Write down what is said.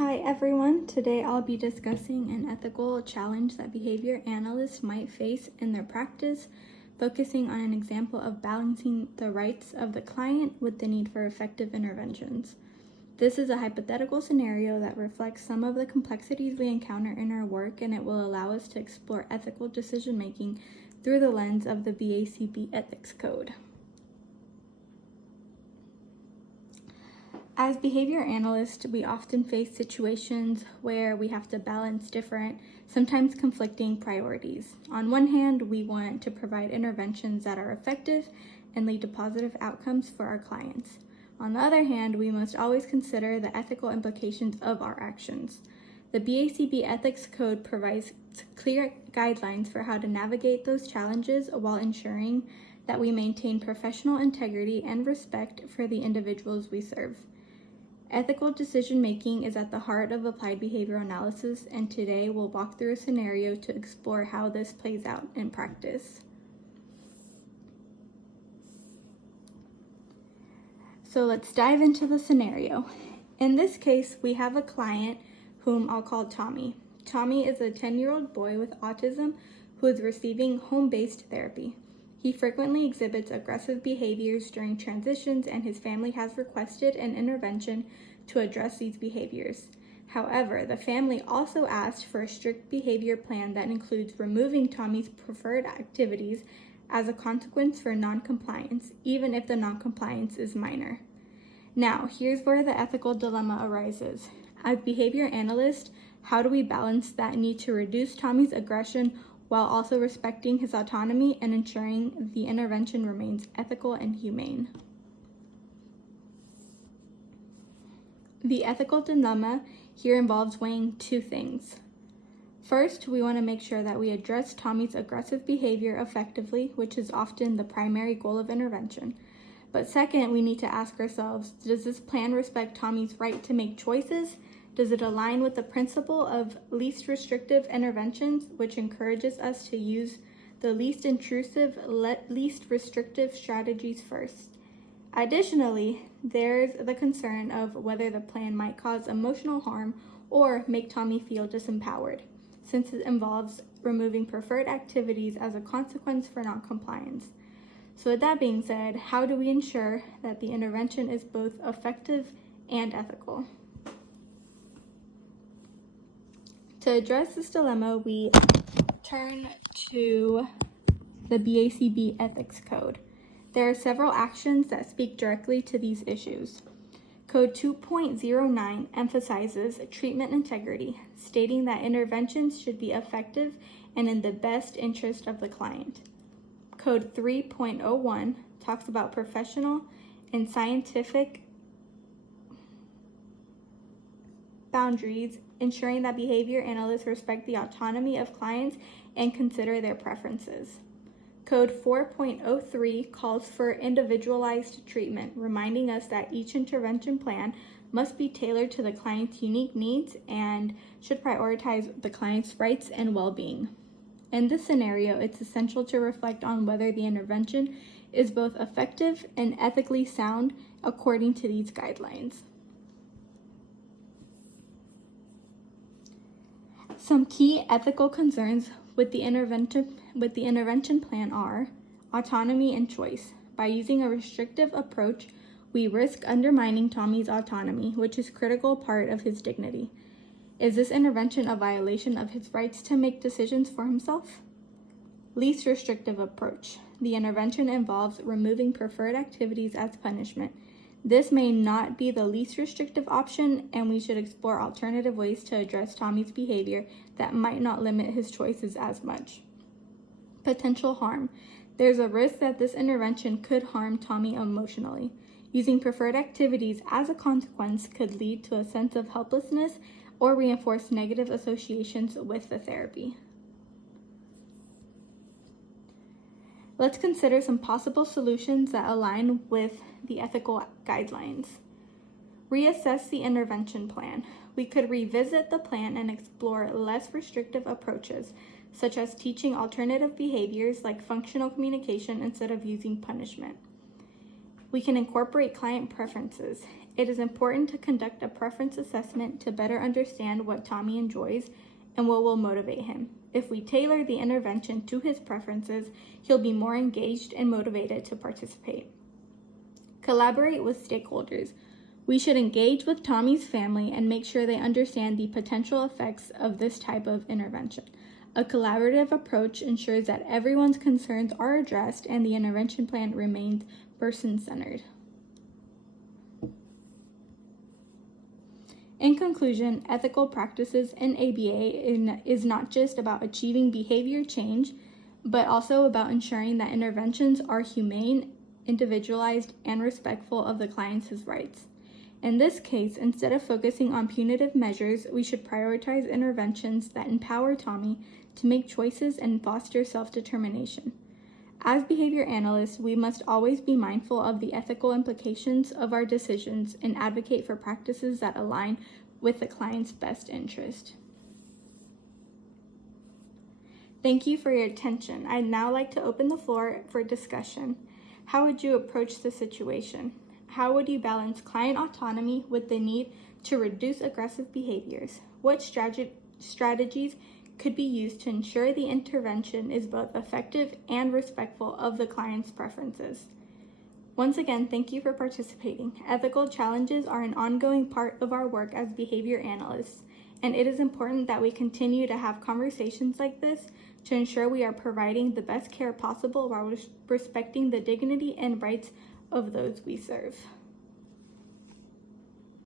Hi everyone, today I'll be discussing an ethical challenge that behavior analysts might face in their practice, focusing on an example of balancing the rights of the client with the need for effective interventions. This is a hypothetical scenario that reflects some of the complexities we encounter in our work, and it will allow us to explore ethical decision making through the lens of the BACB Ethics Code. As behavior analysts, we often face situations where we have to balance different, sometimes conflicting priorities. On one hand, we want to provide interventions that are effective and lead to positive outcomes for our clients. On the other hand, we must always consider the ethical implications of our actions. The BACB Ethics Code provides clear guidelines for how to navigate those challenges while ensuring that we maintain professional integrity and respect for the individuals we serve. Ethical decision-making is at the heart of applied behavioral analysis, and today we'll walk through a scenario to explore how this plays out in practice. So let's dive into the scenario. In this case, we have a client whom I'll call Tommy. Tommy is a 10-year-old boy with autism who is receiving home-based therapy. He frequently exhibits aggressive behaviors during transitions, and his family has requested an intervention to address these behaviors. However, the family also asked for a strict behavior plan that includes removing Tommy's preferred activities as a consequence for non-compliance, even if the non-compliance is minor. Now, here's where the ethical dilemma arises. As behavior analysts, how do we balance that need to reduce Tommy's aggression while also respecting his autonomy and ensuring the intervention remains ethical and humane? The ethical dilemma here involves weighing two things. First, we want to make sure that we address Tommy's aggressive behavior effectively, which is often the primary goal of intervention. But second, we need to ask ourselves, does this plan respect Tommy's right to make choices? Does it align with the principle of least restrictive interventions, which encourages us to use the least intrusive, least restrictive strategies first? Additionally, there's the concern of whether the plan might cause emotional harm or make Tommy feel disempowered, since it involves removing preferred activities as a consequence for non-compliance. So with that being said, how do we ensure that the intervention is both effective and ethical? To address this dilemma, we turn to the BACB Ethics Code. There are several actions that speak directly to these issues. Code 2.09 emphasizes treatment integrity, stating that interventions should be effective and in the best interest of the client. Code 3.01 talks about professional and scientific boundaries, ensuring that behavior analysts respect the autonomy of clients and consider their preferences. Code 4.03 calls for individualized treatment, reminding us that each intervention plan must be tailored to the client's unique needs and should prioritize the client's rights and well-being. In this scenario, it's essential to reflect on whether the intervention is both effective and ethically sound according to these guidelines. Some key ethical concerns with the intervention plan are autonomy and choice. By using a restrictive approach, we risk undermining Tommy's autonomy, which is a critical part of his dignity. Is this intervention a violation of his rights to make decisions for himself? Least restrictive approach. The intervention involves removing preferred activities as punishment. This may not be the least restrictive option, and we should explore alternative ways to address Tommy's behavior that might not limit his choices as much. Potential harm. There's a risk that this intervention could harm Tommy emotionally. Using preferred activities as a consequence could lead to a sense of helplessness or reinforce negative associations with the therapy. Let's consider some possible solutions that align with the ethical guidelines. Reassess the intervention plan. We could revisit the plan and explore less restrictive approaches, such as teaching alternative behaviors like functional communication instead of using punishment. We can incorporate client preferences. It is important to conduct a preference assessment to better understand what Tommy enjoys and what will motivate him. If we tailor the intervention to his preferences, he'll be more engaged and motivated to participate. Collaborate with stakeholders. We should engage with Tommy's family and make sure they understand the potential effects of this type of intervention. A collaborative approach ensures that everyone's concerns are addressed and the intervention plan remains person-centered. In conclusion, ethical practices in ABA is not just about achieving behavior change, but also about ensuring that interventions are humane, individualized, and respectful of the client's rights. In this case, instead of focusing on punitive measures, we should prioritize interventions that empower Tommy to make choices and foster self-determination. As behavior analysts, we must always be mindful of the ethical implications of our decisions and advocate for practices that align with the client's best interest. Thank you for your attention. I'd now like to open the floor for discussion. How would you approach the situation? How would you balance client autonomy with the need to reduce aggressive behaviors? What strategies could be used to ensure the intervention is both effective and respectful of the client's preferences? Once again, thank you for participating. Ethical challenges are an ongoing part of our work as behavior analysts, and it is important that we continue to have conversations like this to ensure we are providing the best care possible while respecting the dignity and rights of those we serve.